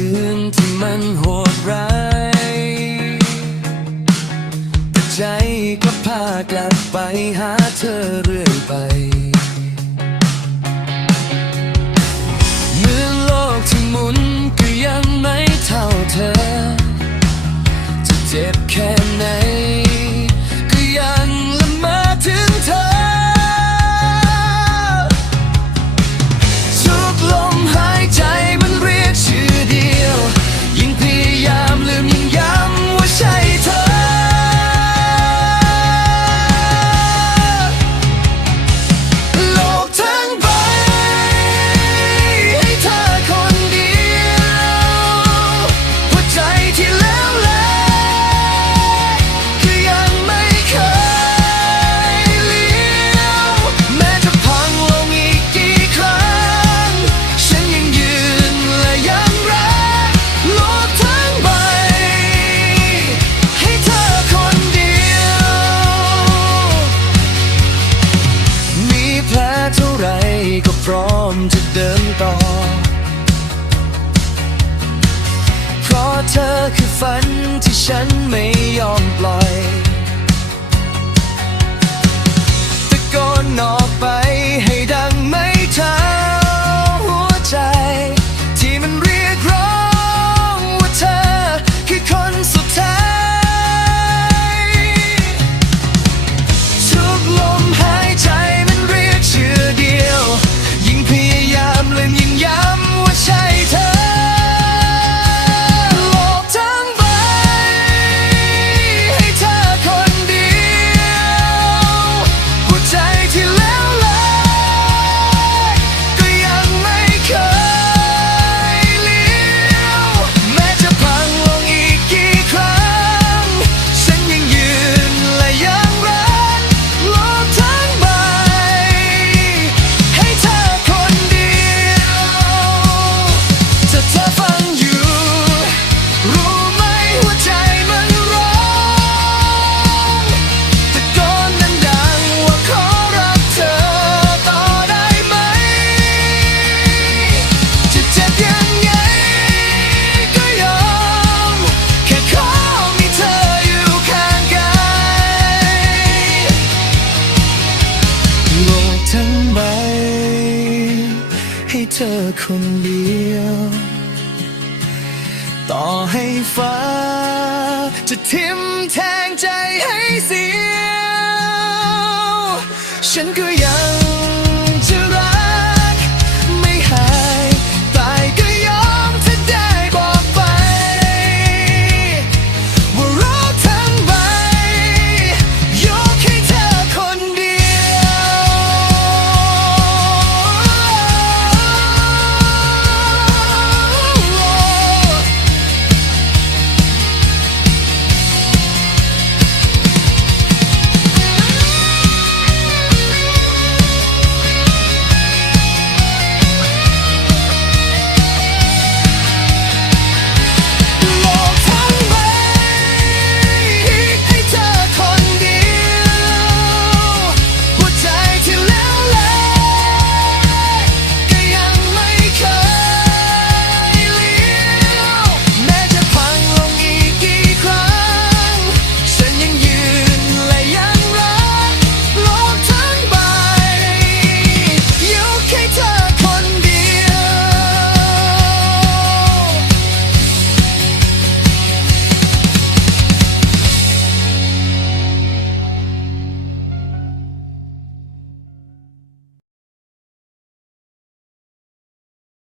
คืนที่มันโหดร้ายแต่ใจก็พากลับไปหาเธอเรื่อยไปเหมือนโลกที่หมุนก็ยังไม่เท่าเธอ จะเจ็บแค่ ที่ฉันไม่ยอมปล่อย ธอคนเดียว ต่อให้ฟ้า จะทิมแทงใจให้เสียว ฉันก็ยัง